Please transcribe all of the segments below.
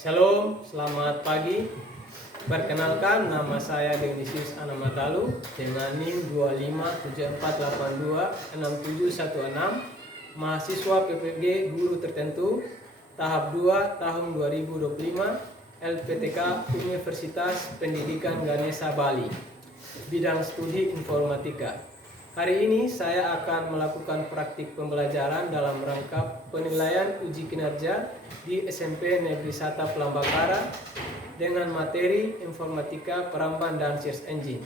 Shalom, selamat pagi. Perkenalkan, nama saya Dionysius Anamatalu dengan NIM 2574826716, mahasiswa PPG Guru Tertentu tahap 2 tahun 2025 LPTK Universitas Pendidikan Ganesha Bali, bidang studi informatika. Hari ini saya akan melakukan praktik pembelajaran dalam rangka penilaian uji kinerja di SMP Negeri 1 Pelambakara dengan materi informatika peramban dan search engine.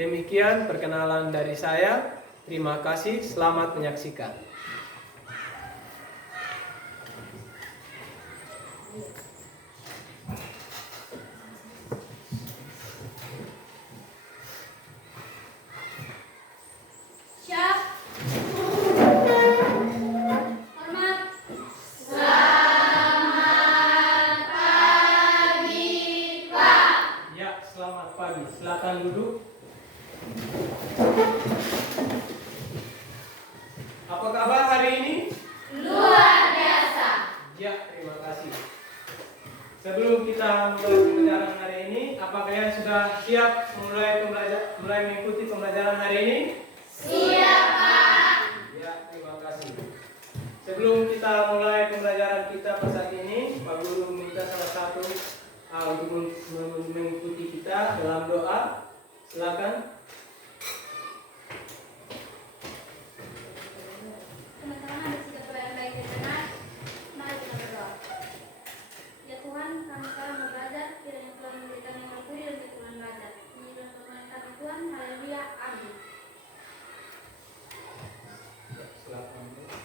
Demikian perkenalan dari saya. Terima kasih, selamat menyaksikan. Silakan duduk. Apa kabar hari ini? Luar biasa. Ya, terima kasih. Sebelum kita mulai pembelajaran hari ini, apakah kalian sudah siap mulai mengikuti pembelajaran hari ini? Siap, Pak. Ya, terima kasih. Sebelum kita mulai pembelajaran kita pada saat ini, Pak Guru meminta salah satu untuk mengikuti kita dalam doa. Silakan. Teman-teman ada sikap yang baik dan benar. Mari kita berdoa. Ya Tuhan, kami sekarang mau belajar. Kiranya Tuhan memberikan yang terpuji dan Tuhan belajar. Ini adalah firman kami Tuhan. Haleluya. Amin.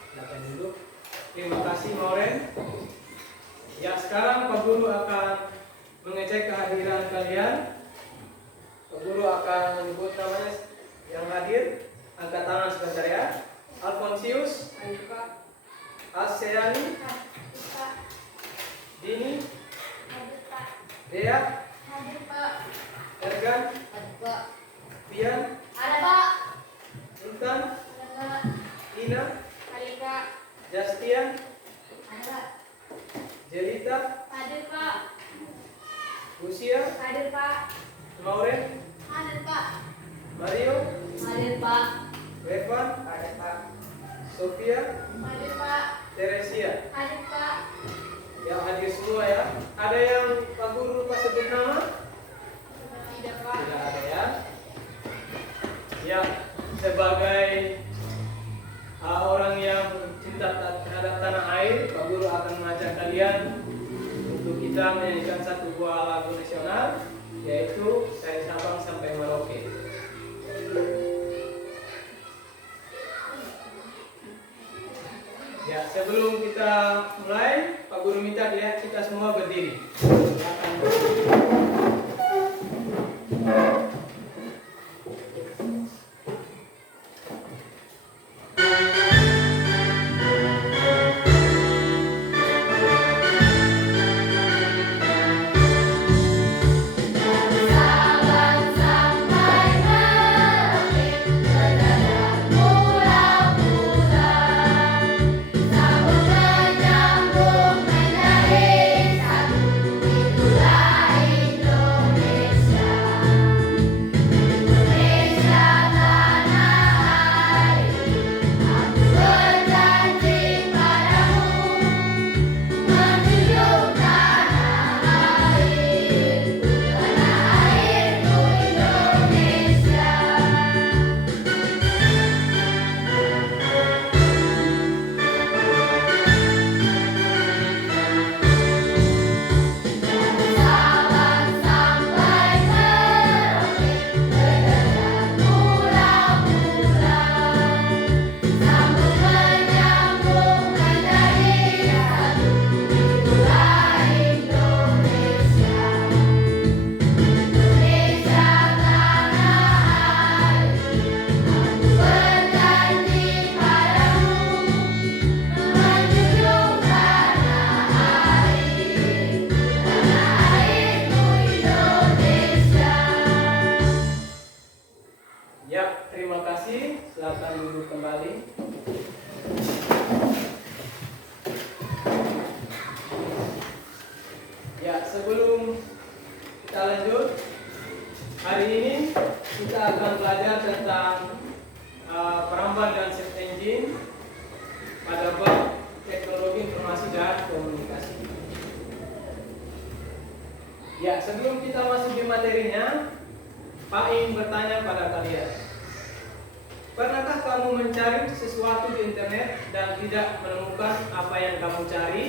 Silakan duduk. Terima kasih Mauren. Ya, sekarang Pak Guru akan mengecek kehadiran kalian. Pak Guru akan menyebut namanya yang hadir. Angkat tangan sebentar ya. Alfonsius, Aseani, Pak. Dini, Hadir Pak. Dea, Hadir Pak. Ergan, Hadir Pak. Pian, Ada Pak. Intan, Ada Pak. Ina, Hadir Pak. Jastian, Ada Pak. Jelita, Hadir Pak. Lucia, Hadir Pak. Mauren, Hadir Pak. Mario, Hadir Pak. Revan, Hadir Pak. Sofia, Hadir Pak. Teresia. Hadir Pak. Yang hadir semua ya. Ada yang Pak Guru lupa sebut nama? Tidak Pak. Tidak ada ya. Ya, sebagai orang yang cinta terhadap tanah air, Pak Guru akan mengajak kalian untuk kita menyanyikan satu buah lagu nasional, yaitu dari Sabang sampai Merauke. Ya, sebelum kita mulai, Pak Guru minta ya kita semua berdiri. Silakan berdiri. Sabang sampai Merauke, berdasar pulau-pulau, sambut menyambung menjadi satu, itulah Indonesia. materinya, Pak ingin bertanya pada kalian. Pernahkah kamu mencari sesuatu di internet dan tidak menemukan apa yang kamu cari?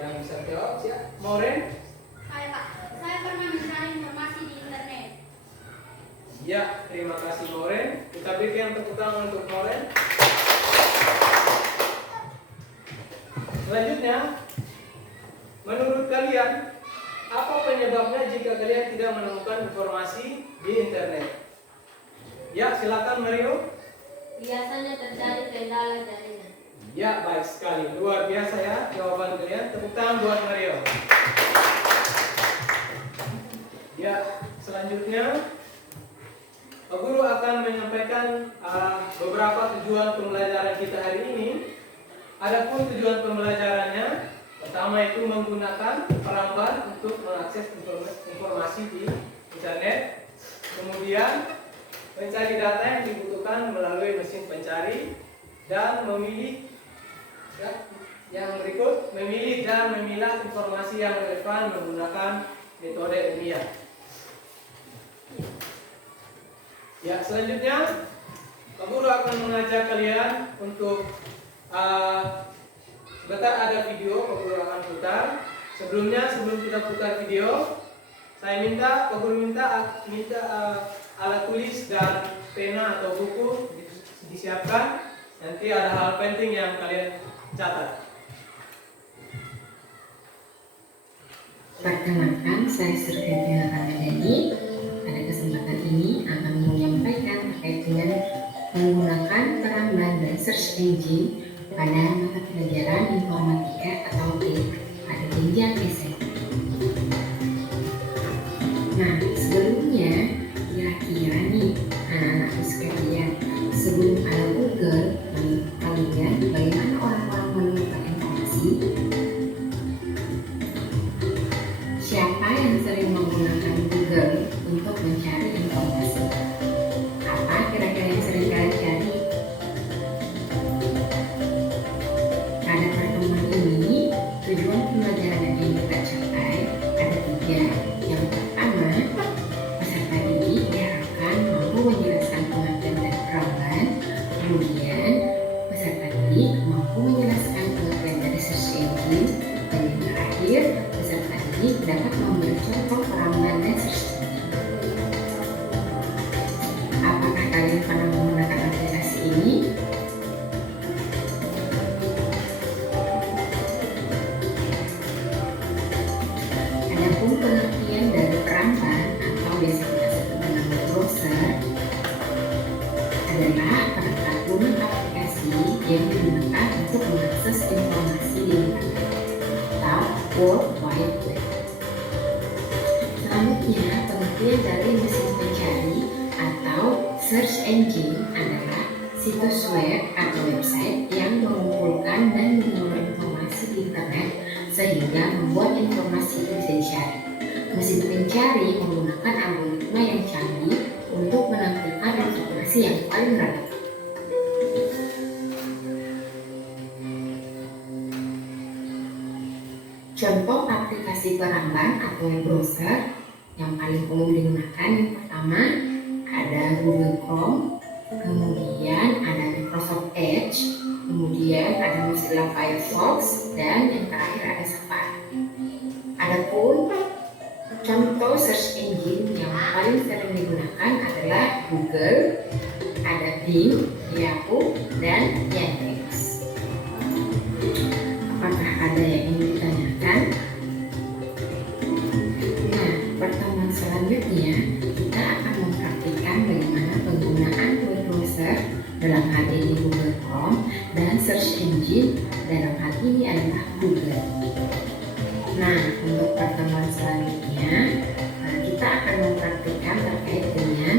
Yang bisa jawab siapa? Moren? Saya Pak, saya pernah mencari informasi di internet. Ya, terima kasih Moren. Kita berikan tepuk tangan untuk Moren. Selanjutnya, menurut kalian, apa penyebabnya jika kalian tidak menemukan informasi di internet? Ya, silakan Mario. Biasanya terjadi kendala jaringan. Ya, baik sekali. Luar biasa ya jawaban kalian. Tepuk tangan buat Mario. Ya, selanjutnya Pak Guru akan menyampaikan beberapa tujuan pembelajaran kita hari ini. Adapun tujuan pembelajarannya, pertama itu menggunakan peramban untuk mengakses informasi di internet. Kemudian mencari data yang dibutuhkan melalui mesin pencari dan memilih yang berikut, memilih dan memilah informasi yang relevan menggunakan metode ilmiah. Ya, selanjutnya Pak Guru akan mengajak kalian untuk sebentar ada video Pak Guru akan putar. Sebelum kita putar video, saya minta Pak Guru minta alat tulis dan pena atau buku disiapkan. Nanti ada hal penting yang kalian catat. Perkenalkan, saya Surya Ramadhani. Pada kesempatan ini akan menyampaikan terkait dengan menggunakan peramban dan search engine pada mata pelajaran informatika atau pada jenjang SMP. Nah, sebelumnya kira-kira nih anak-anakku sekalian, sebelum ada Google, menurut kalian bagaimana orang-orang menemukan informasi? Siapa yang sering menggunakan Google untuk mencari informasi? Apa kira-kira yang sering kalian cari? Pada pertemuan ini, tujuan pembelajaran yang ingin kita capai ada 3. Yang pertama, peserta didik diharapkan mampu menjelaskan pengertian dari peramban. Kemudian, peserta didik mampu menjelaskan pengertian dari search engine. Dan yang terakhir, peserta didik dapat memberi contoh peramban dan search engine. Apakah kalian pernah menggunakan aplikasi ini? Adapun pengertian dari peramban atau biasa kita sebut dengan browser adalah perangkat aplikasi yang digunakan untuk mengakses informasi di internet atau World Wide Web. Selanjutnya, pengertian dari mesin pencari atau search engine adalah situs web atau website yang mengumpulkan dan mengolah informasi di internet sehingga membuat informasi itu bisa dicari. Mesin pencari menggunakan algoritma yang canggih untuk menampilkan informasi yang paling relevan. Contoh aplikasi peramban atau browser yang paling umum digunakan, yang pertama ada Google Chrome, kemudian ada Microsoft Edge, kemudian ada Mozilla Firefox, dan yang terakhir ada Safari. Adapun contoh search engine yang paling sering digunakan adalah Google, ada Bing, Yahoo, dan Yandex. Apakah ada yang ingin ditanyakan? Nah, pertemuan selanjutnya kita akan mempraktikkan bagaimana penggunaan web browser, dalam hal ini Google Chrome, dan search engine dalam hal ini adalah Google. Nah, untuk pertemuan selanjutnya kita akan mempraktikkan terkait dengan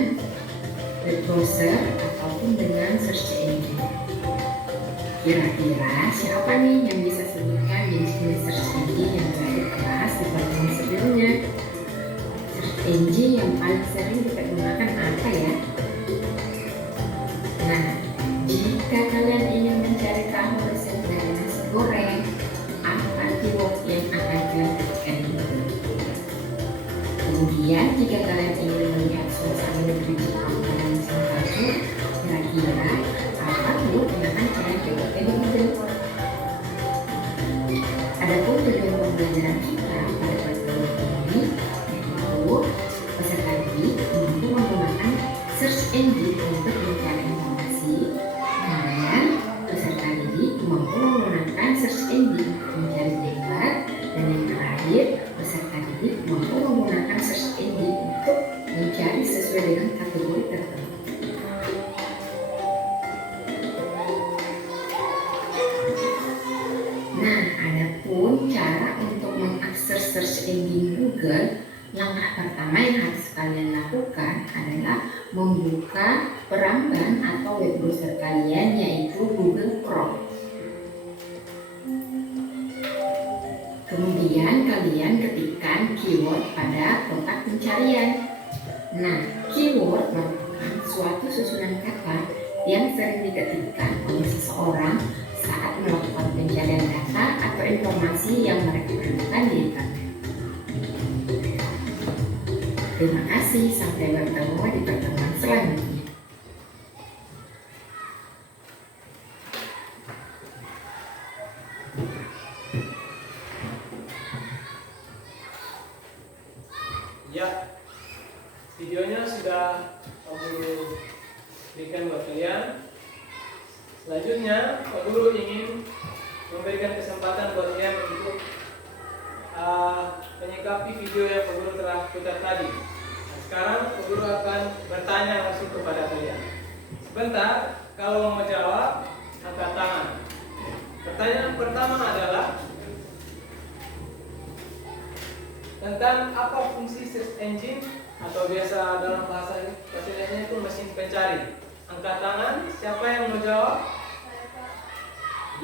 web browser ataupun dengan search engine. Kira-kira siapa nih yang bisa sebutkan jenis-jenis search engine yang telah dibahas di pertemuan sebelumnya? Search engine yang paling sering kita gunakan apa ya? Nah, jika kalian ingin mencari tahu resep dari nasi goreng, apa keyword yang akan kalian ketikkan di Google? Kemudian jika kalian Adapun tujuan pembelajaran kita pada metode ini yaitu peserta didik mampu menggunakan search engine untuk mencari informasi, kemudian peserta didik mampu menggunakan search engine untuk mencari debat, dan yang terakhir peserta didik mampu menggunakan search engine untuk mencari sesuai dengan kategori tertentu. Nah, adapun cara untuk mengakses search engine Google, langkah pertama yang harus kalian lakukan adalah membuka peramban atau web browser kalian, yaitu Google Chrome. Kemudian kalian ketikkan keyword pada kotak pencarian. Nah, keyword merupakan suatu susunan kata yang sering diketikkan oleh seseorang saat melakukan pencarian data atau informasi yang mereka perlukan di internet. Terima kasih, sampai bertemu di pertemuan selanjutnya. Ya, videonya sudah aku berikan buat kalian. Selanjutnya, Pak Guru ingin memberikan kesempatan buat kalian untuk menyikapi video yang Pak Guru telah putar tadi. Nah, sekarang Pak Guru akan bertanya langsung kepada kalian. Sebentar, kalau mau jawab, angkat tangan. Pertanyaan pertama adalah tentang apa fungsi search engine, atau biasa dalam bahasa lainnya itu mesin pencari. Angkat tangan, siapa yang mau jawab? Saya, Pak.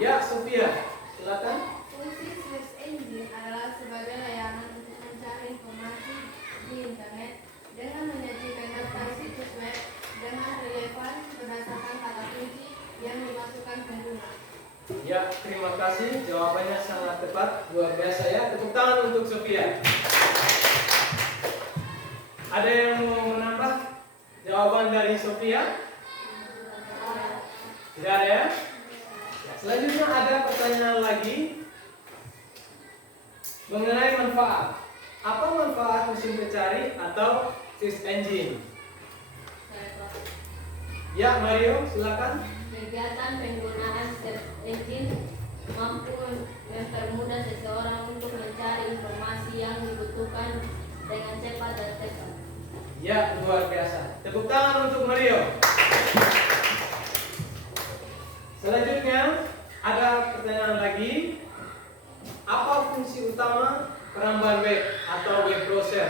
Ya, Sofia, silakan. Fungsi search engine adalah sebagai layanan untuk mencari informasi di internet dengan menyajikan daftar situs web dengan relevan berdasarkan kata kunci yang dimasukkan pengguna. Ya, terima kasih. Jawabannya sangat tepat, luar biasa ya. Tepuk tangan untuk Sofia. Ada yang mau menambah jawaban dari Sofia? Tidak ada ya? Selanjutnya ada pertanyaan lagi mengenai manfaat. Apa manfaat mesin pencari atau search engine? Saya, Pak. Ya, Mario, silakan. Kegiatan penggunaan search engine mampu mempermudah seseorang untuk mencari informasi yang dibutuhkan dengan cepat dan tepat. Ya, luar biasa. Tepuk tangan untuk Mario. Selanjutnya ada pertanyaan lagi. Apa fungsi utama peramban web atau web browser?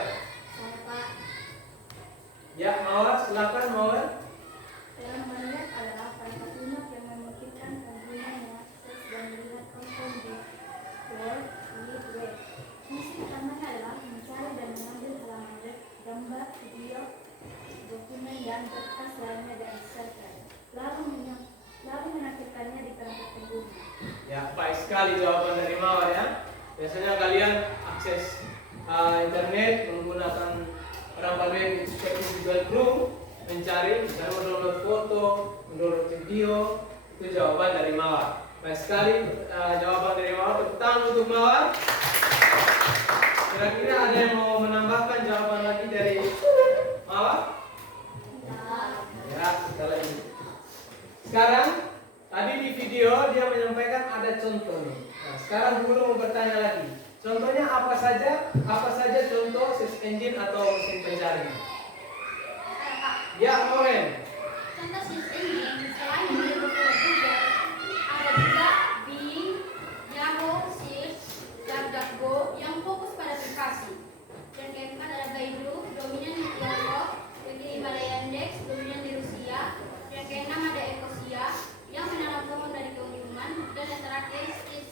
Saya, Pak. Ya, Mawar, silakan Mawar. Peramban web adalah perangkat lunak yang memungkinkan pengguna mengakses dan melihat konten di World Wide Web. Fungsi utamanya adalah mencari dan mengambil halaman web, gambar, video, dokumen, dan kertas lainnya dari server, lalu menampilkannya di perangkat pengguna. Ya, baik sekali jawaban dari Mawar ya. Biasanya kalian akses internet menggunakan peramban web seperti Google Chrome, mencari, misalnya mendownload foto, mendownload video, itu jawaban dari Mawar. Baik sekali jawaban dari Mawar. Tepuk tangan untuk Mawar. Kira-kira ada yang mau menambahkan jawaban lagi dari Mawar? Ya, kita lagi. Sekarang tadi di video dia menyampaikan ada contoh nih. Nah, sekarang guru mau bertanya lagi. Contohnya apa saja? Apa saja contoh search engine atau mesin pencari? Ya, Moren. Contoh search engine selain dari Google, ada juga Bing, Yahoo, Search, DuckDuckGo yang fokus pada aplikasi. Yang keempat ada Baidu, dominan di Tiongkok. Yang kelima ada Yandex, dominan di Rusia. Yang keenam ada Ecosia yang menanam pohon dari keuntungan. Dan yang terakhir Stitch,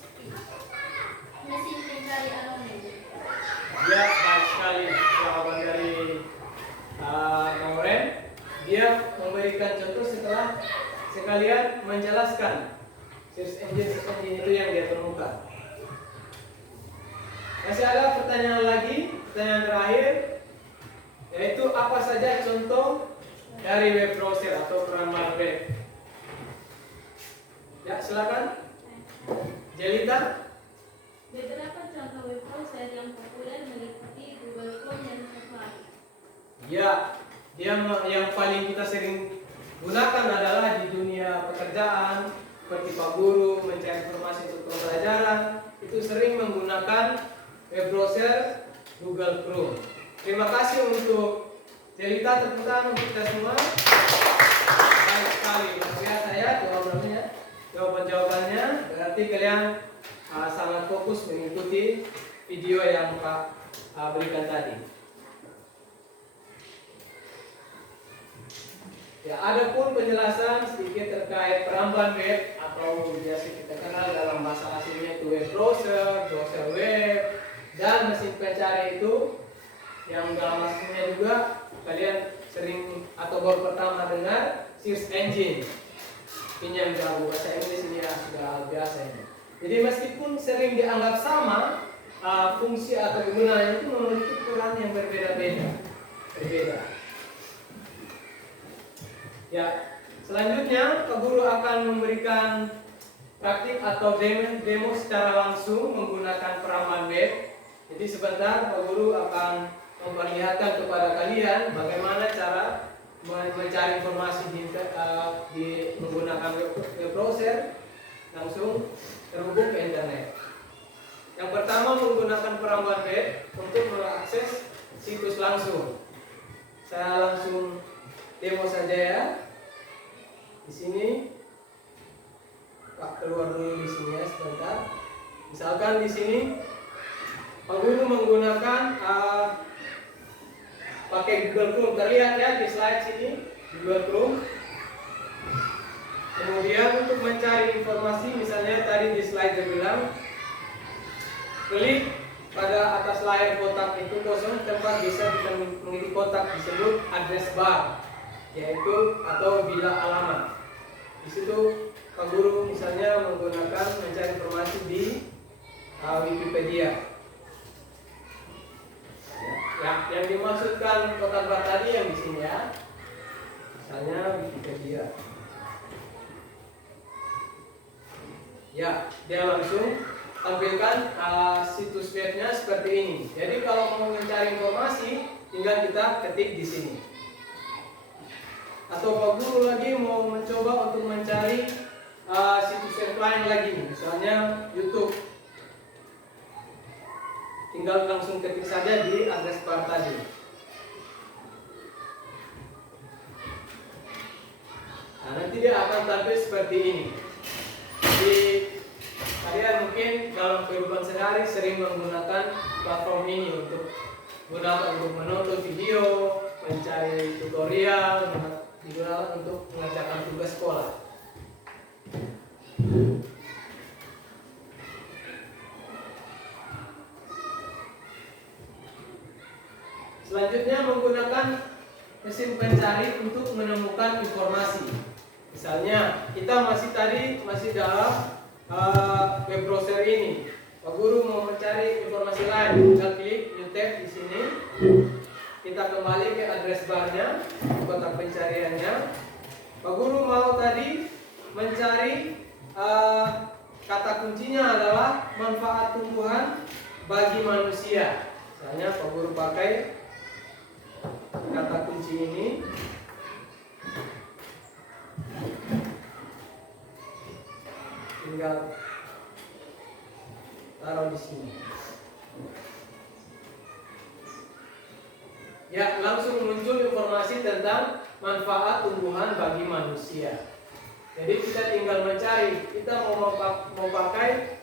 mesin pencari anonim. Ya, baik sekali jawaban dari Moren. Dia memberikan contoh setelah sekalian menjelaskan search engine itu yang dia temukan. Masih ada pertanyaan lagi, pertanyaan terakhir, yaitu apa saja contoh dari web browser atau peramban web? Ya, silakan. Jelita. Beberapa contoh web browser yang populer meliputi Google Chrome dan Safari. Ya, yang paling kita sering gunakan adalah di dunia pekerjaan, seperti Pak Guru mencari informasi untuk pembelajaran, itu sering menggunakan web browser Google Chrome. Terima kasih untuk cerita, tepuk tangan untuk kita semua. Baik sekali, luar biasa ya jawaban-jawabannya. Berarti kalian sangat fokus mengikuti video yang Pak berikan tadi. Ya, ada pun penjelasan sedikit terkait perambahan web atau biasa kita kenal dalam bahasa aslinya itu web browser, browser web, dan mesin pencari itu yang dalam aslinya juga kalian sering atau baru pertama dengar search engine. Ini yang jauh bahasa Inggris ini ya sudah biasa ini. Jadi meskipun sering dianggap sama, fungsi atau kegunaannya itu memiliki peran yang berbeda. Ya, selanjutnya Pak Guru akan memberikan praktik atau demo secara langsung menggunakan perambahan web. Jadi sebentar Pak Guru akan memperlihatkan kepada kalian bagaimana cara mencari informasi di menggunakan web browser langsung terhubung ke internet. Yang pertama menggunakan perambahan web untuk mengakses situs langsung. Saya langsung demo saja ya. Di sini Pak keluar dulu di sini ya sebentar. Misalkan di sini Pak Guru menggunakan pakai Google Chrome, terlihat ya di slide sini Google Chrome. Kemudian untuk mencari informasi, misalnya tadi di slide dia bilang klik pada atas layar kotak itu kosong, tempat bisa kita mengisi kotak disebut address bar, yaitu atau bilah alamat. Di situ Pak Guru misalnya menggunakan mencari informasi di Wikipedia. Ya, yang dimaksudkan kotak bar tadi yang di sini ya, misalnya Wikipedia. Ya, dia langsung tampilkan situs webnya seperti ini. Jadi kalau mau mencari informasi, tinggal kita ketik di sini. Atau Pak Guru lagi mau mencoba untuk mencari situs web lain lagi, misalnya YouTube. Tinggal langsung ketik saja di address bar tadi. Nah, nanti dia akan tampil seperti ini. Jadi kalian mungkin dalam kehidupan sehari sering menggunakan platform ini untuk menonton video, mencari tutorial, digunakan untuk mengerjakan tugas sekolah. Selanjutnya menggunakan mesin pencari untuk menemukan informasi. Misalnya kita masih dalam web browser ini. Pak Guru mau mencari informasi lain, tinggal klik new tab di sini. Kita kembali ke address barnya, kotak pencariannya. Pak Guru mau tadi mencari kata kuncinya adalah manfaat tumbuhan bagi manusia. Misalnya Pak Guru pakai kata kunci ini. Tinggal taruh di sini. Ya, langsung muncul informasi tentang manfaat tumbuhan bagi manusia. Jadi kita tinggal mencari, kita mau pakai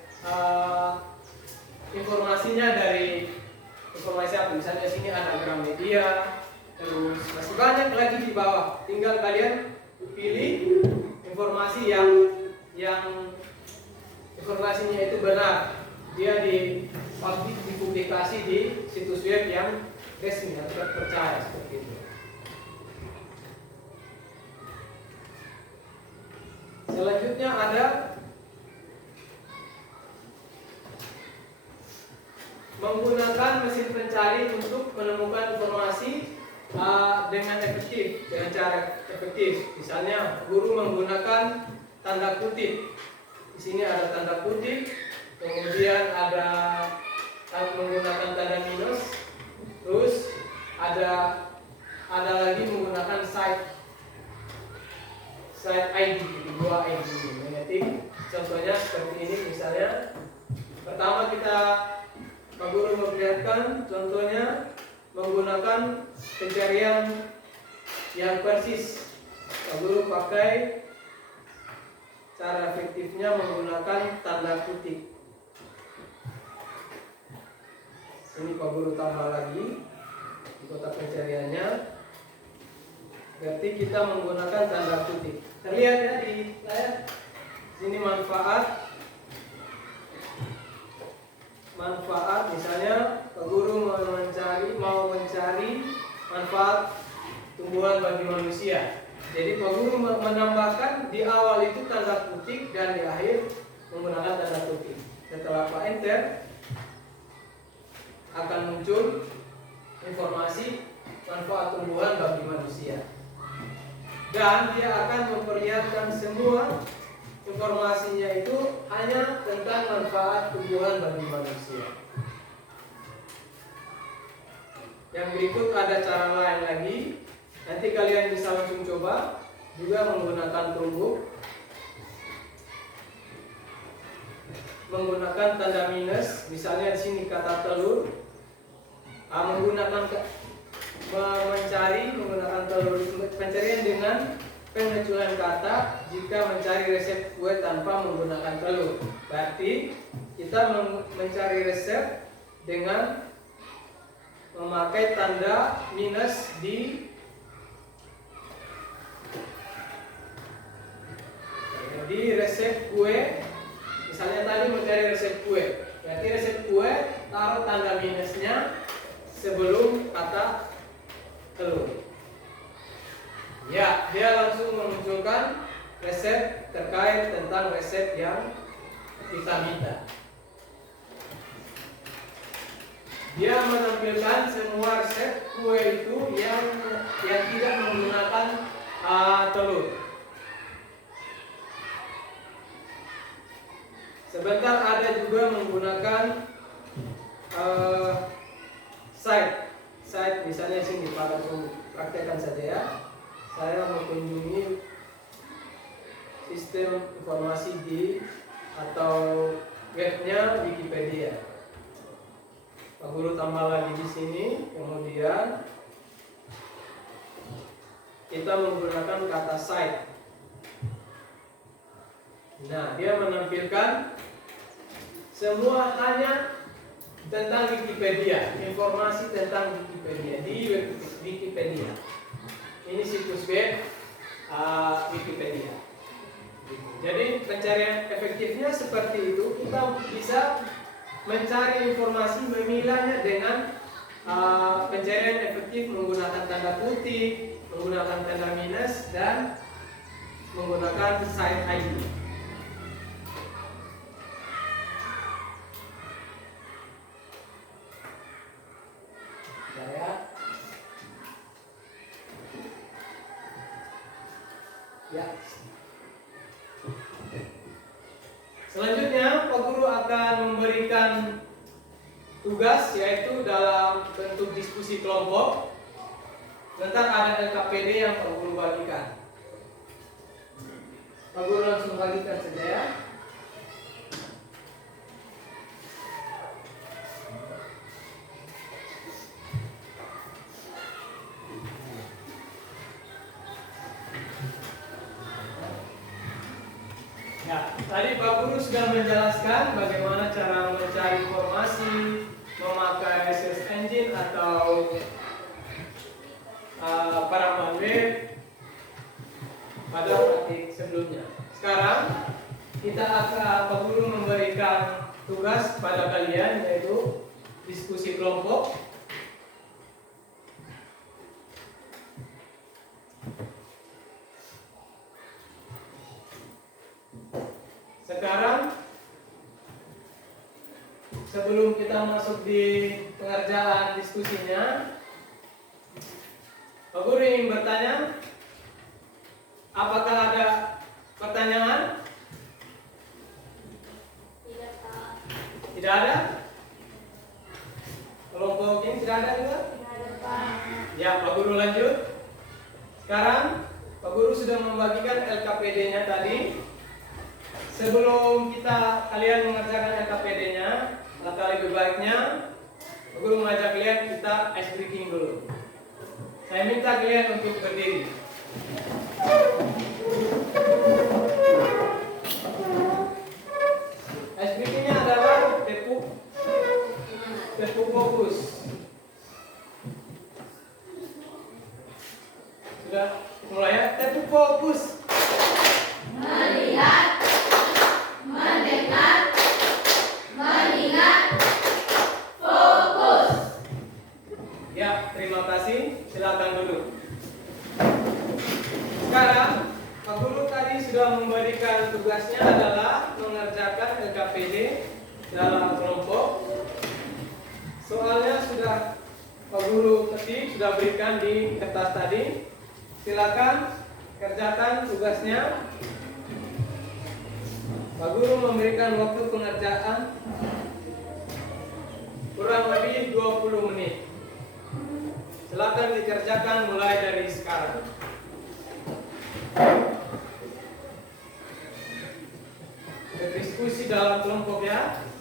informasinya dari informasi apa? Misalnya sini ada Gramedia, terus masih banyak lagi di bawah. Tinggal kalian pilih informasi yang informasinya itu benar, dia dipublikasi di situs web yang resmi atau terpercaya seperti itu. Selanjutnya ada menggunakan mesin pencari untuk menemukan informasi dengan efektif, dengan cara efektif. Misalnya guru menggunakan tanda kutip. Di sini ada tanda kutip, kemudian ada menggunakan tanda minus, terus ada lagi menggunakan site ID, dua ID mengetik. Contohnya seperti ini misalnya. Pertama Pak Guru memperlihatkan contohnya menggunakan pencarian yang persis. Pak Guru pakai cara efektifnya menggunakan tanda kutip. Ini Pak Guru tambah lagi di kotak pencariannya. Berarti kita menggunakan tanda kutip. Terlihat ya di layar. Sini manfaat misalnya Pak Guru mau mencari manfaat tumbuhan bagi manusia. Jadi Pak Guru menambahkan di awal itu tanda kutip dan di akhir menggunakan tanda kutip. Setelah Pak enter akan muncul informasi manfaat tumbuhan bagi manusia. Dan dia akan memperlihatkan semua informasinya itu hanya tentang manfaat tumbuhan bagi manusia. Yang berikut ada cara lain lagi. Nanti kalian bisa langsung coba juga menggunakan tumbuk, menggunakan tanda minus. Misalnya di sini kata telur, menggunakan telur, pencarian dengan pengecualian kata jika mencari resep kue tanpa menggunakan telur. Berarti kita mencari resep dengan memakai tanda minus di resep kue. Misalnya tadi mencari resep kue, berarti resep kue taruh tanda minusnya sebelum kata telur. Ya, dia langsung memunculkan resep terkait tentang resep yang kita minta. Dia menampilkan semua resep kue itu yang tidak menggunakan telur. Sebentar ada juga menggunakan site misalnya sini Pak langsung praktekkan saja ya. Saya mengunjungi sistem informasi atau webnya Wikipedia. Pak Guru tambah lagi di sini, kemudian kita menggunakan kata site. Nah, dia menampilkan semua hanya tentang Wikipedia, informasi tentang Wikipedia di Wikipedia. Ini situs web Wikipedia. Jadi pencarian efektifnya seperti itu. Kita bisa mencari informasi, memilahnya dengan pencarian efektif menggunakan tanda kutip, menggunakan tanda minus, dan menggunakan site ID. Ya. Selanjutnya Pak Guru akan memberikan tugas yaitu dalam bentuk diskusi kelompok. Nanti ada LKPD yang Pak Guru bagikan. Pak Guru langsung bagikan saja ya. Tadi Pak Guru sudah menjelaskan bagaimana cara mencari informasi memakai search engine atau perambahan web pada praktik sebelumnya. Sekarang Pak Guru memberikan tugas pada kalian yaitu diskusi kelompok. Sekarang sebelum kita masuk di pengerjaan diskusinya, Pak Guru ingin bertanya, apakah ada pertanyaan? Tidak, Pak. Tidak ada? Kelompok ini tidak ada juga? Ya, Pak Guru lanjut. Sekarang Pak Guru sudah membagikan LKPD-nya tadi. Sebelum kalian mengerjakan LKPD-nya, langkah lebih baiknya Pak Guru mengajak kalian kita ice breaking dulu. Saya minta kalian untuk berdiri. Ice breaking-nya adalah tepuk fokus. Sudah mulai ya, tepuk fokus. Melihat, mendengar, mengingat, fokus. Ya, terima kasih. Silakan duduk. Sekarang Pak Guru tadi sudah memberikan tugasnya adalah mengerjakan LKPD dalam kelompok. Soalnya sudah Pak Guru ketik, sudah berikan di kertas tadi. Silakan kerjakan tugasnya. Pak Guru memberikan waktu pengerjaan kurang lebih 20 menit. Silakan dikerjakan mulai dari sekarang. Berdiskusi dalam kelompok ya.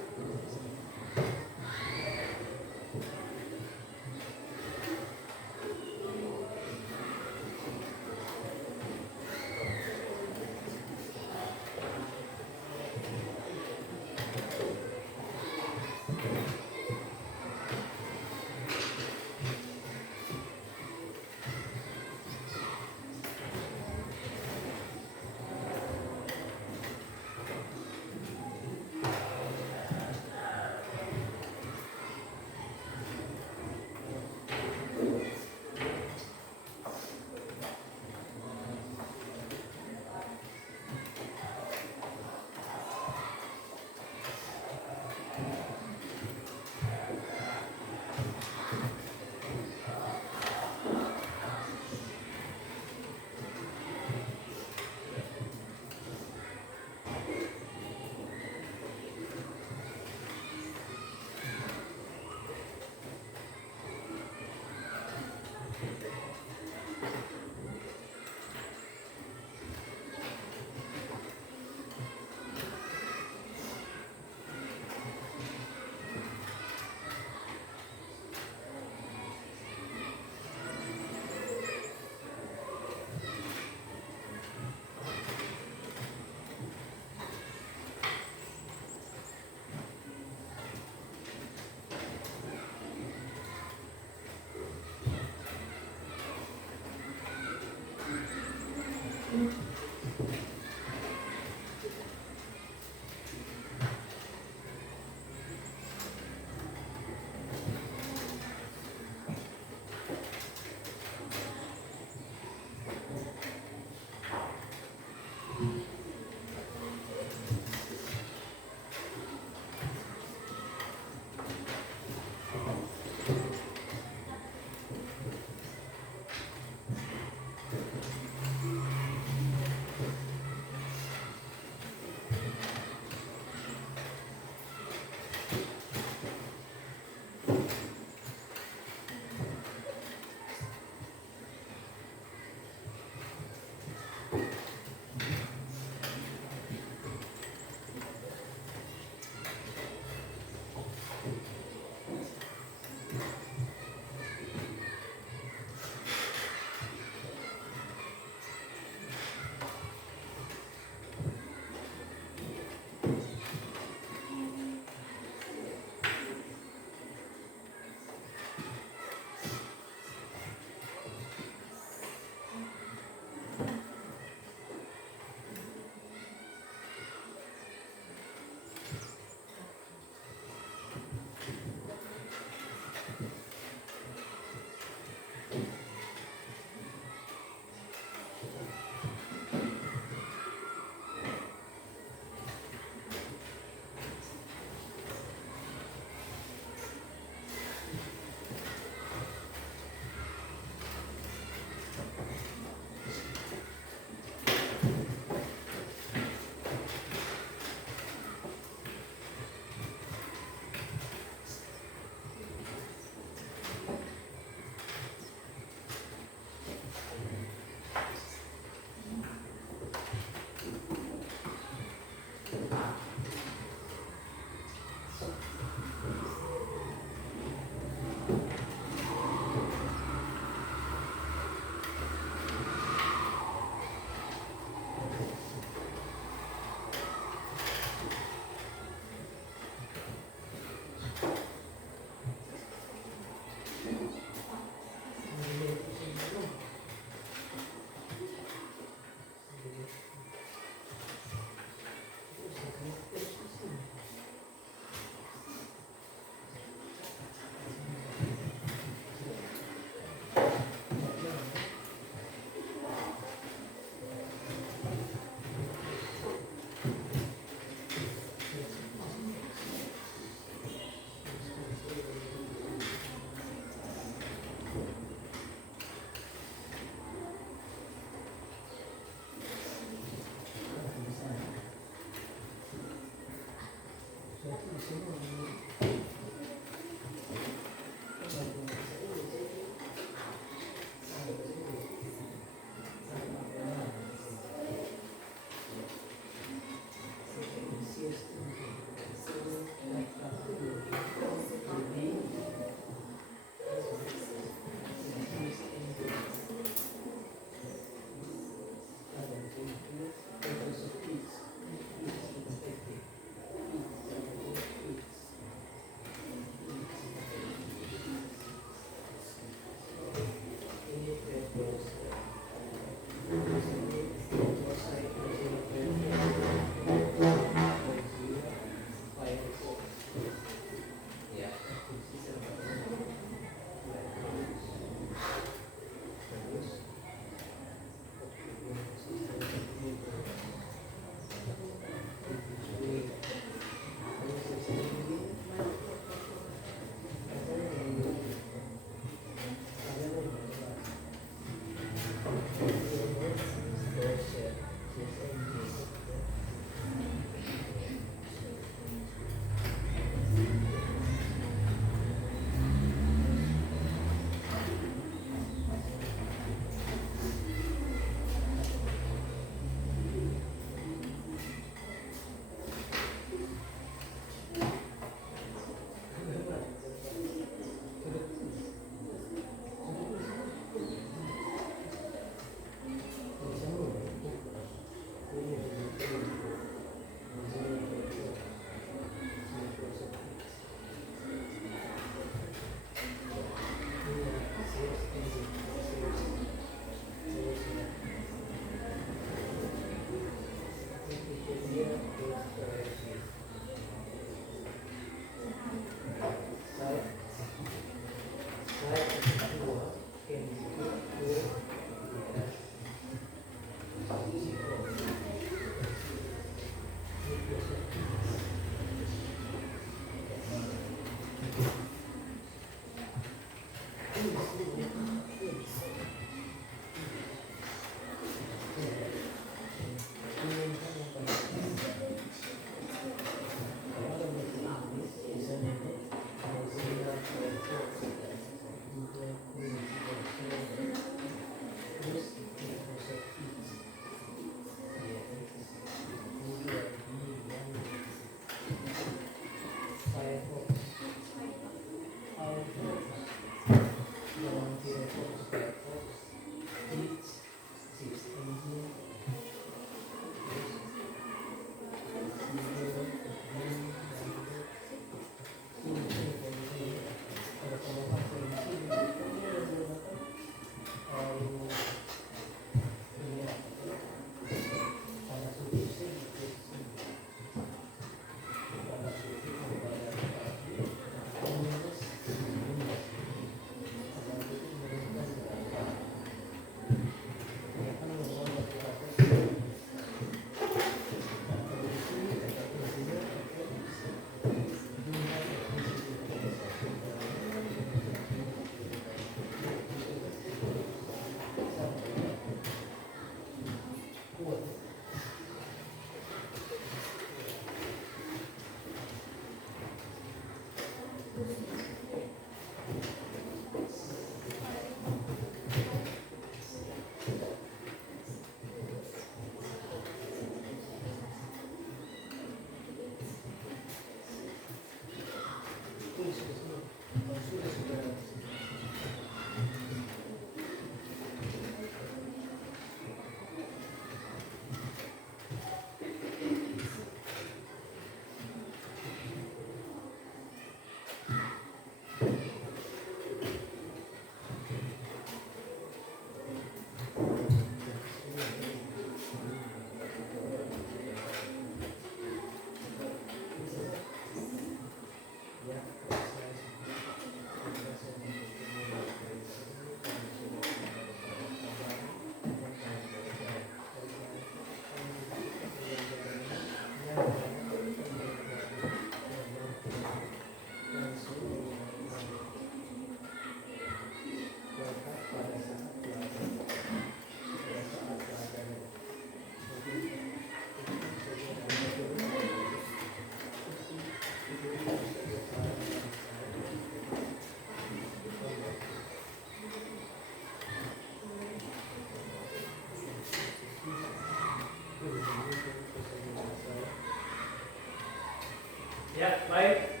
Ya, baik.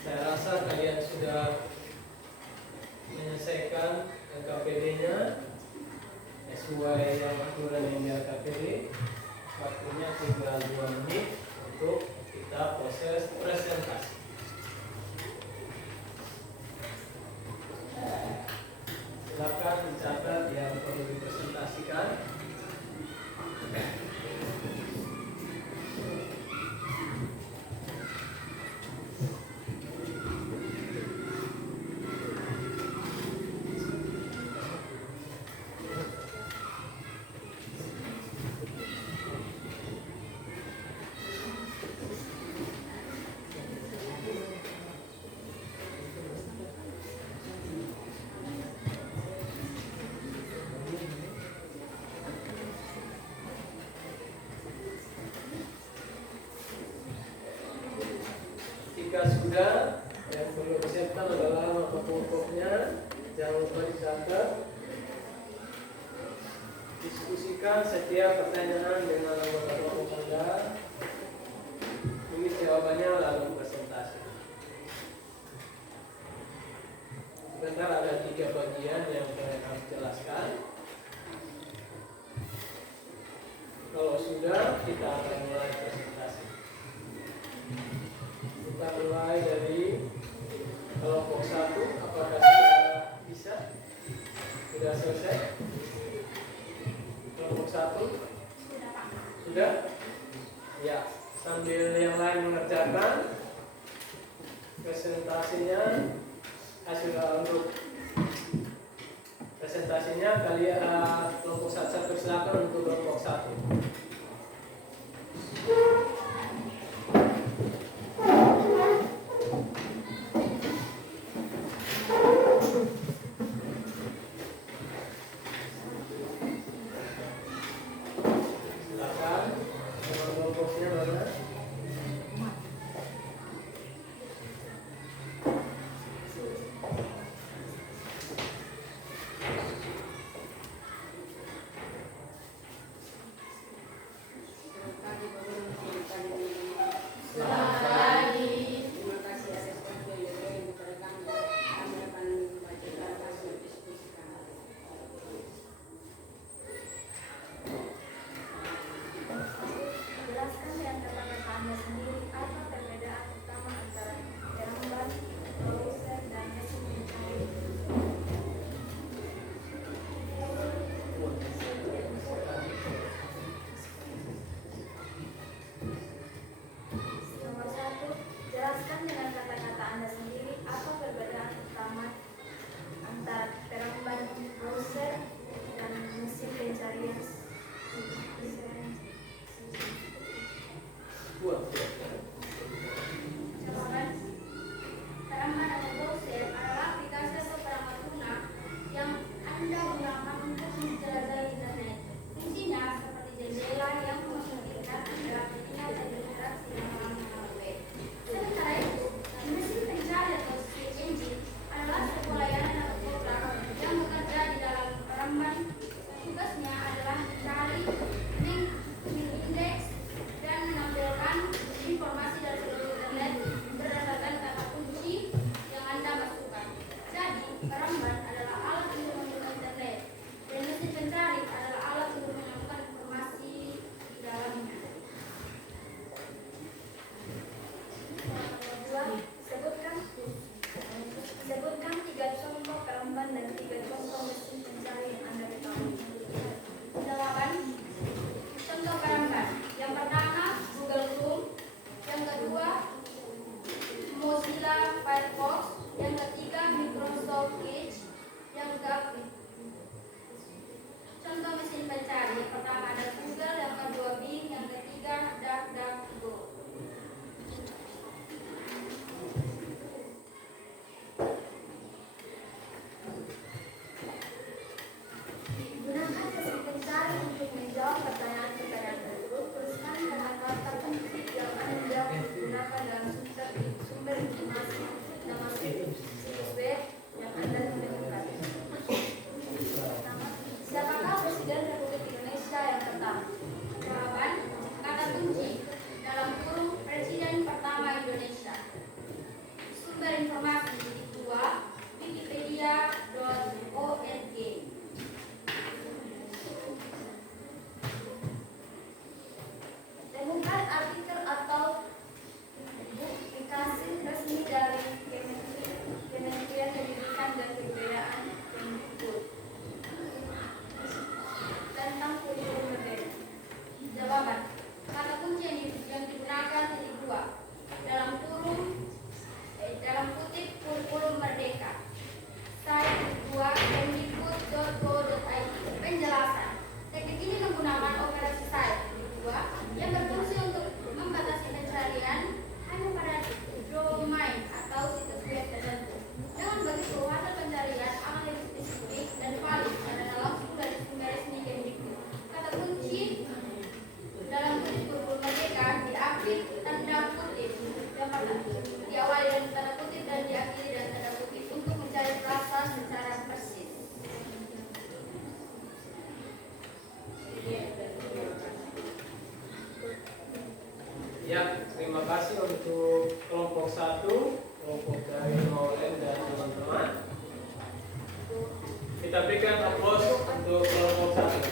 Saya rasa kalian sudah menyelesaikan KPD-nya sesuai yang aturan yang di KPD. Waktunya tinggal 2 menit untuk kita proses presentasi. Silakan dicatat yang perlu dipresentasikan. Jika sudah, yang perlu disiapkan adalah mata pokoknya. Jangan lupa dicatat. Diskusikan setiap pertanyaan dengan anggota kelompok Anda. Tulis jawabannya lalu presentasi. Sebentar, ada 3 bagian yang saya akan jelaskan. Kalau sudah, kita akan mulai presentasi. Kita mulai dari kelompok 1. Apakah sudah bisa? Sudah selesai? Kelompok 1? Sudah? Ya, sambil yang lain mengerjakan presentasinya, hasil untuk presentasinya kalian kelompok 1 silakan untuk kelompok 1. Ya, terima kasih untuk kelompok 1, kelompok dari Maulen dan teman-teman. Kita berikan aplaus untuk kelompok 1.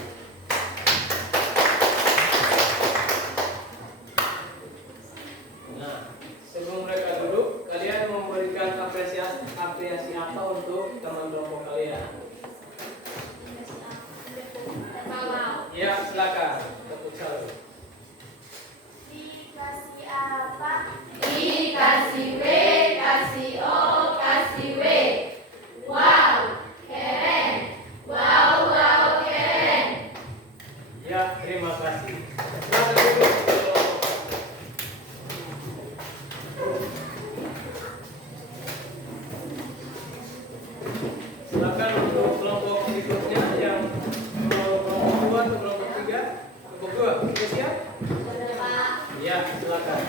Nah, sebelum mereka duduk, kalian memberikan apresiasi apa untuk teman kelompok kalian? Ya, silakan. Tepuk tangan. Dikasih apa? Dikasih W, kasih O, kasih W. Wow, keren. Wow, wow, keren. Ya, terima kasih. Silakan duduk. Silakan untuk kelompok berikutnya yang kelompok 2 atau kelompok 3. Kelompok 2, sudah siap? Ya, silakan.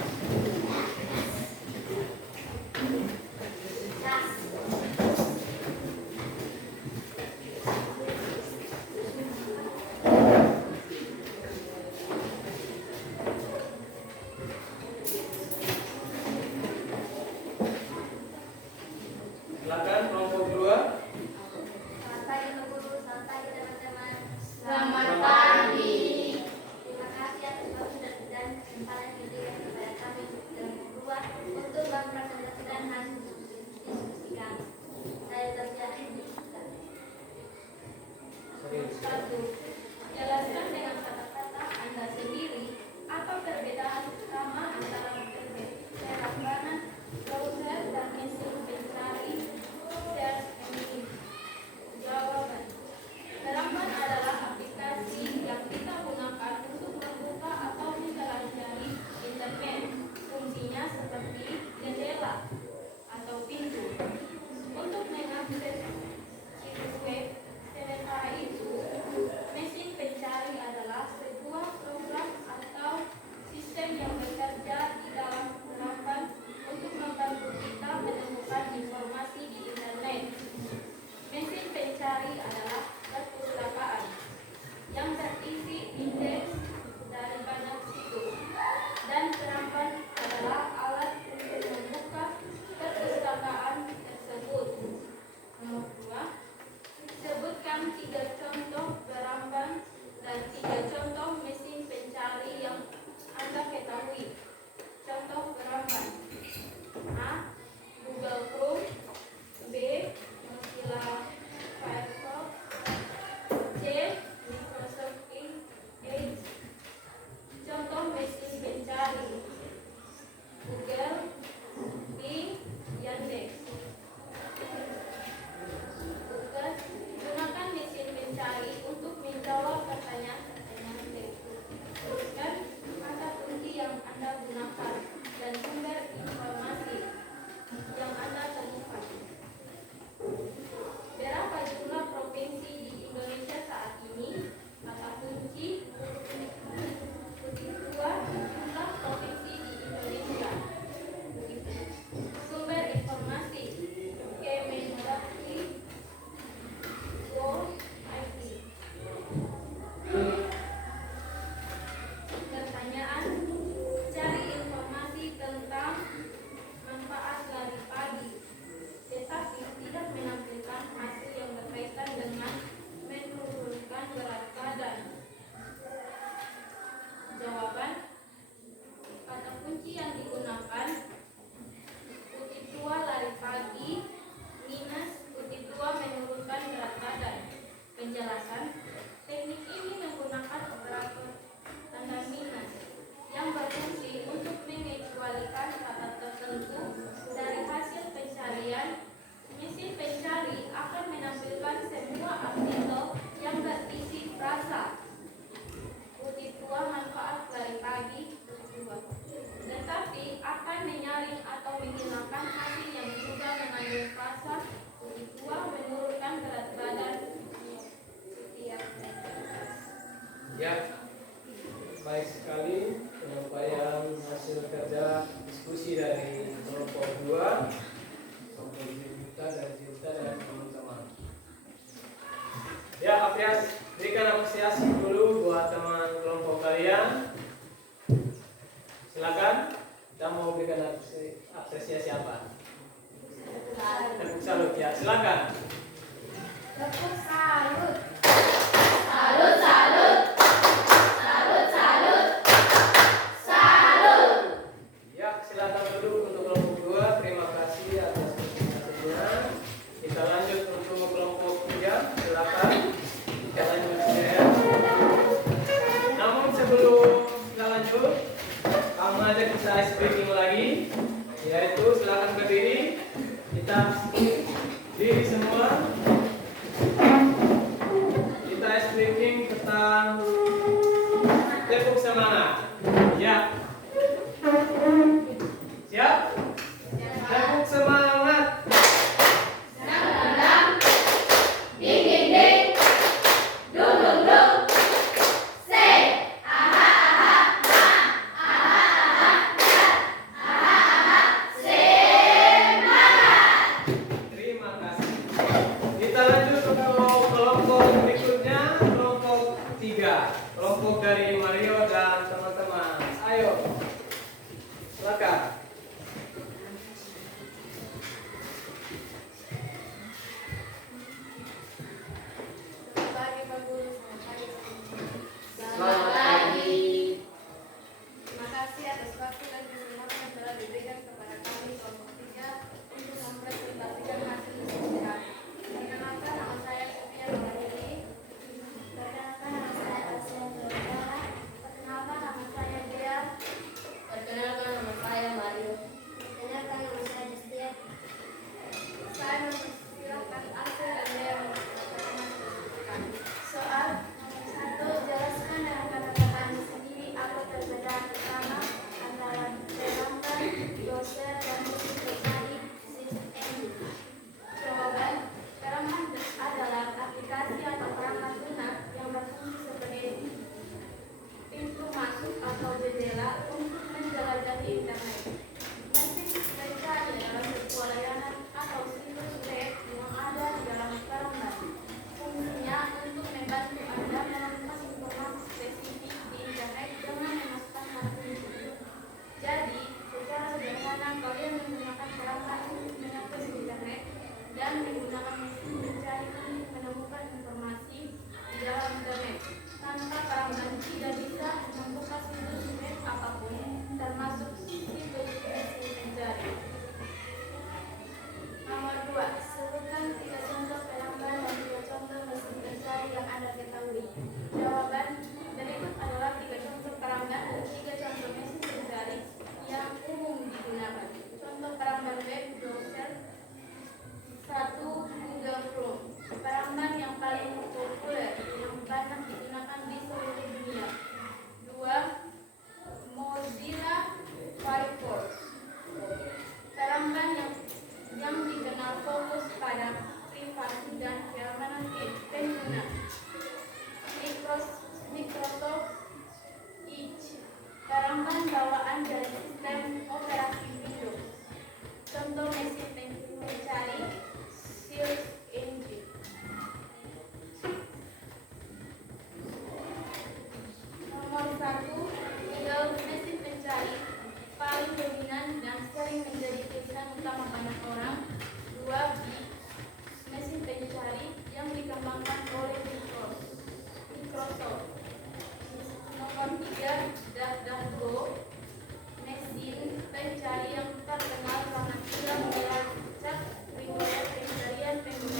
Silakan kelompok 2. Selamat pagi Pak Guru, selamat pagi teman-teman. Selamat pagi. Terima kasih atas waktu dan kesempatan yang diberikan kepada kami dan berdua untuk mempresentasikan hasil diskusi kami. Saya terjadi di Satu, jelaskan dengan kata-kata Anda sendiri atau perbedaan utama antara perambanan browser dan mesin pencari search engine. Jawaban. Peramban adalah aplikasi yang kita gunakan untuk membuka atau mempelajari internet. Fungsinya seperti jendela atau pintu. Untuk mengakses situs web, sementara itu, mesin pencari adalah sebuah program atau sistem yang bekerja di dalam peramban untuk membantu kita menemukan informasi di internet. Mesin pencari adalah perpustakaan yang berisi indeks dari banyak situs, dan peramban adalah alat untuk membuka perpustakaan tersebut. Nomor 2, sebutkan 3 contoh peramban dan 3 contoh mesin pencari yang Anda ketahui. Contoh peramban: A. Google Chrome, B. Mozilla Firefox, C. Microsoft Edge. Contoh mesin pencari: Google, Bing, Yandex. Tugas: gunakan mesin pencari untuk menjawab pertanyaan-pertanyaan berikut. Tuliskan kata kunci yang Anda gunakan dan sumber informasi yang Anda temukan. Berapa jumlah provinsi di Indonesia saat ini? Kata kunci: 2 jumlah provinsi di Indonesia. Sumber informasi: Kemendagri, Go.id. Pertanyaan: cari informasi tentang manfaat lari pagi, tetapi tidak menampilkan hasil yang berkaitan dengan menurunkan berat badan. Jawaban: kata kunci yang digunakan putih tua lari pagi minus putih tua menurunkan berat badan. Penjelasan: teknik ini menggunakan operator tanda minus yang berfungsi untuk mengecualikan kata tertentu dari hasil pencarian. Mesin pencari akan menampilkan semua artikel yang berisi frasa putih tua manfaat lari pagi putih tua, tetapi akan menyaring atau menghilangkan hasil yang juga mengandung frasa putih tua menurunkan berat badan. Ya, baik sekali penyampaian hasil kerja diskusi dari kelompok 2, kelompok Juta dan teman-teman. Ya, berikan apresiasi dulu buat teman kelompok kalian. Silakan. Kita mau berikan apresiasi apa? Tepuk salut ya, silakan. Tepuk salut. Salut, salut. Salut, salut. Salut. Ya, silakan duduk untuk kelompok 2. Terima kasih atas presentasinya. Kita lanjut untuk kelompok 3. Silakan. Kita lanjut ya. Namun sebelum kita lanjut, kamu aja kita ice breaking lagi. Yaitu silakan berdiri. Kita diri semua. Kita ice breaking tentang tepuk semangat. Ya. Siap? Tepuk semangat. Ding, ding, ding. Dung, dung, dung. Say. Aha, aha, ha. Aha, aha, ha. Aha, aha. Semangat. Terima kasih. Kita lanjut untuk kelompok berikutnya, kelompok 3. Kelompok dari Mario dan teman-teman. Ayo. Silakan. Selamat pagi Pak Guru. Selamat pagi. Terima kasih atas waktu dan kesempatan yang telah diberikan kepada kami kelompok 3 untuk mempresentasikan hasil diskusi kami. Perkenalkan nama saya Sofia Nurahili. Perkenalkan nama saya Asia Nurahila. Perkenalkan nama saya Dea. Perkenalkan nama saya Mario. Perkenalkan nama saya Justia. Saya mempersilahkan Asia dan Dea memperkenalkan hasil diskusi kami. Soal nomor 1, jelaskan dengan kata-kata sendiri apa perbedaan utama antara perangkat, browser, dan mesin pencari SysMD. Jawaban, perangkat adalah aplikasi atau perangkat lunak yang berfungsi sebagai pintu masuk atau jendela untuk menjelajahi internet. Mesin pencari adalah sebuah layanan atau situs web yang ada di dalam perangkat. Fungsinya untuk membantu Anda menemukan informasi spesifik di internet dengan memasukkan kartu. Jadi, secara sederhana kalian menggunakan perangkat untuk mengakses internet dan menggunakan mesin pencari untuk menemukan informasi di dalam internet. Tanpa perangkat tidak bisa membuka situs web apapun, termasuk situs mesin pencari. Nomor 2, sebutkan 3 contoh perangkat dan 2 contoh mesin pencari yang Anda ketahui. Jawaban, berikut adalah 3 contoh perangkat dan 3 contoh mesin pencari yang umum digunakan. Contoh perangkat web browser. 1. Google Chrome, perangkat yang paling populer yang banyak digunakan di seluruh dunia. 2. Mozilla Firefox, perangkat yang dikenal fokus pada privasi dan keamanan pengguna. Microsoft Edge, perangkat bawaan dari sistem operasi Windows. Contoh mesin pencari search engine. Nomor 1, Google mesin pencari paling dominan dan sering menjadi pilihan utama banyak orang. 2. Bing, mesin pencari yang dikembangkan oleh Microsoft. Nomor 3, DuckDuckGo, mesin pencari yang terkenal karena tidak melacak riwayat pencarian pengguna.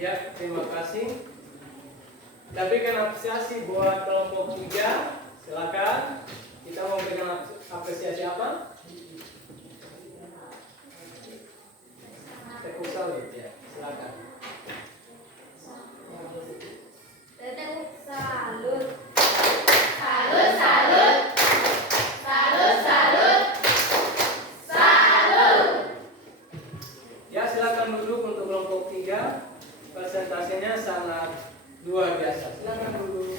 Ya, terima kasih. Kita berikan apresiasi buat kelompok 3. Silakan. Kita mau berikan apresiasi apa? Tepuk salut ya. Silakan. Tepuk salut. Salut, salut. Salut, salut. Salut. Ya, silakan duduk untuk kelompok 3. Presentasinya sangat luar biasa. Silakan duduk.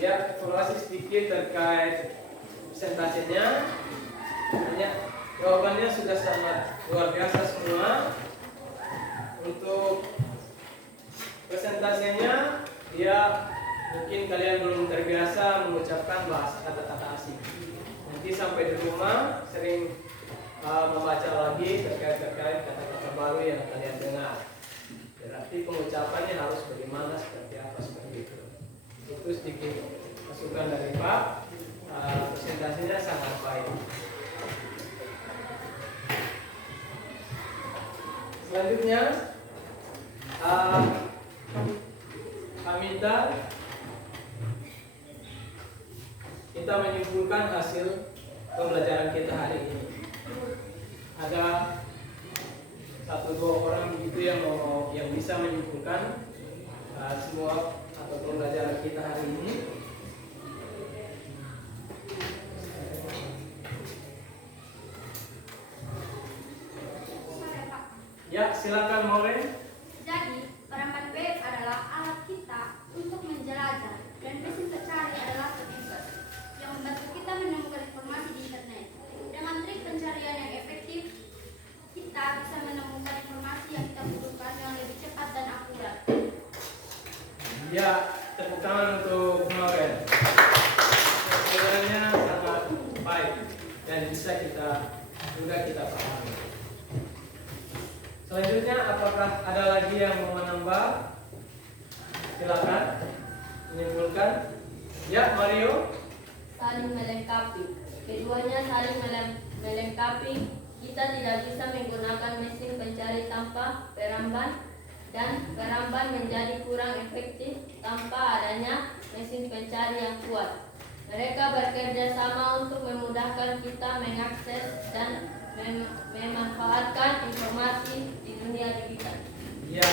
Ya, evaluasi sedikit terkait presentasinya. Ya, jawabannya sudah sangat luar biasa semua. Untuk presentasinya, ya mungkin kalian belum terbiasa mengucapkan bahasa kata-kata asing. Nanti sampai di rumah sering membaca lagi terkait kata-kata baru yang kalian dengar. Berarti pengucapannya harus bagaimana, seperti apa, seperti itu. Itu sedikit masukan dari Pak. Presentasinya sangat baik. Selanjutnya, kami minta kita menyimpulkan hasil pembelajaran kita hari ini. Ada 1-2 orang begitu yang bisa menyimpulkan semua atau pembelajaran kita hari ini. Ya, silakan Maureen. Jadi, perangkat web adalah alat kita untuk menjelajah dan mesin pencari adalah petugas yang membantu kita menemukan informasi di internet. Dengan trik pencarian yang efektif, kita bisa menemukan informasi yang kita butuhkan dengan lebih cepat dan akurat. Ya, tepuk tangan untuk Maureen. Pembelajarannya sangat baik dan bisa kita pahami. Selanjutnya, apakah ada lagi yang mau menambah? Silakan menyimpulkan. Ya, Mario. Saling melengkapi. Keduanya saling melengkapi. Kita tidak bisa menggunakan mesin pencari tanpa peramban, dan peramban menjadi kurang efektif tanpa adanya mesin pencari yang kuat. Mereka bekerja sama untuk memudahkan kita mengakses dan memanfaatkan informasi di dunia digital. Ya,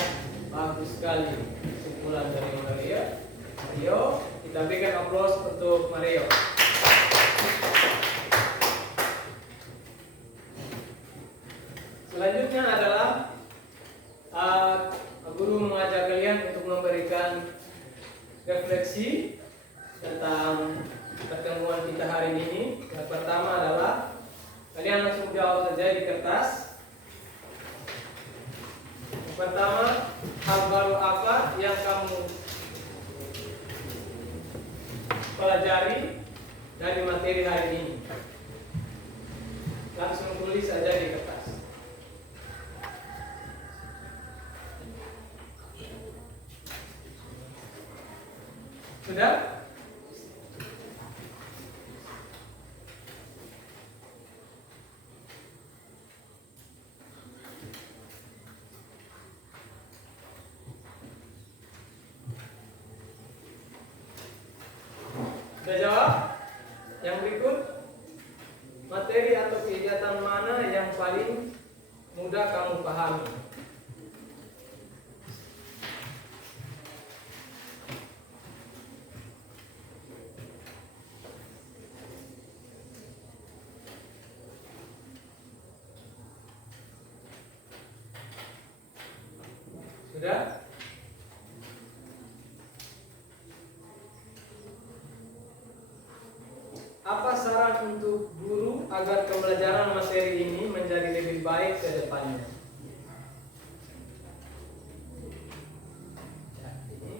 bagus sekali kesimpulan dari Mario. Mario, kita berikan aplaus untuk Mario. Selanjutnya adalah guru mengajak kalian untuk memberikan refleksi tentang pertemuan kita hari ini. Yang pertama adalah kalian langsung jawab saja di kertas. Yang pertama, hal baru apa yang kamu pelajari dari materi hari ini? Langsung tulis saja di kertas. Sudah? Sudah jawab? Yang berikut, materi atau kegiatan mana yang paling mudah kamu pahami? Sudah? Apa saran untuk guru agar pembelajaran materi ini menjadi lebih baik ke depannya? Ya, ini.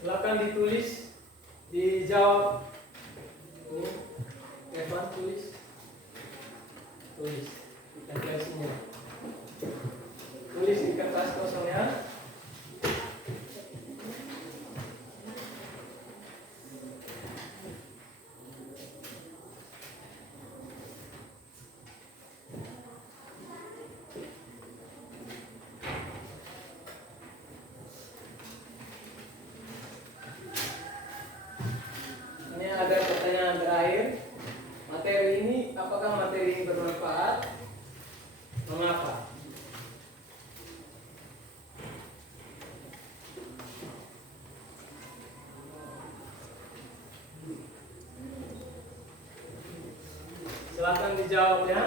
Silakan ditulis, dijawab. Ini, Evan tulis. Tulis. Tempel semua. Tulis di kertas kosongnya. Ini ada pertanyaan terakhir. Materi ini, apakah materi ini bermanfaat? Mengapa? Silakan dijawab ya.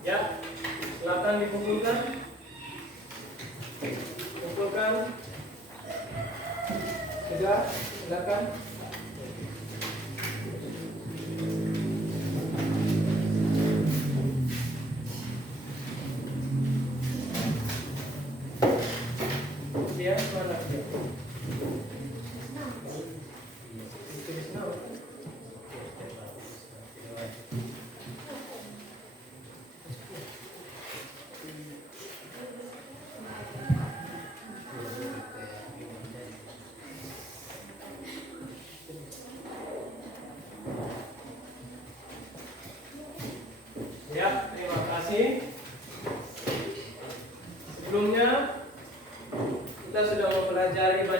Ya, silakan dikumpulkan. Kumpulkan. Sudah, silakan. Dia mana dia? Tulis nama.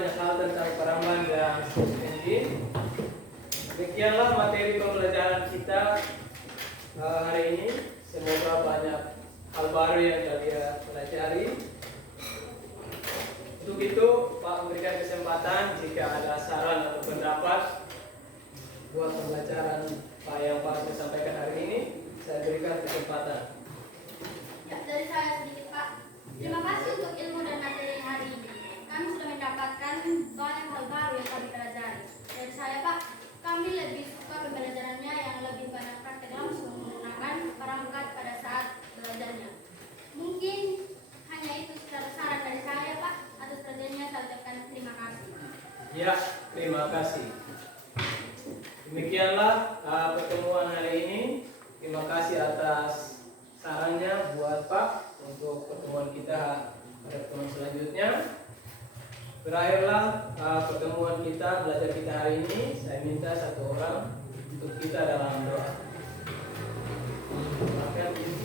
banyak hal tentang Pramban dan Suspensi. Demikianlah materi pembelajaran kita hari ini. Semoga banyak hal baru yang kalian pelajari. Untuk itu, Pak memberikan kesempatan jika ada saran atau pendapat buat pembelajaran Pak yang Pak sampaikan hari ini, saya berikan kesempatan. Ya, dari saya sedikit Pak. Terima kasih untuk ilmu dan materi hari ini. Kami sudah mendapatkan banyak hal baru yang kami pelajari. Dari saya Pak, kami lebih suka pembelajarannya yang lebih banyak praktek langsung menggunakan perangkat pada saat belajarnya. Mungkin hanya itu saran dari saya Pak. Atas perhatiannya saya ucapkan terima kasih. Ya, terima kasih. Demikianlah pertemuan hari ini. Terima kasih atas sarannya buat Pak untuk pertemuan kita pada pertemuan selanjutnya. Berakhirlah pertemuan kita, belajar kita hari ini. Saya minta satu orang untuk kita dalam doa. Silakan.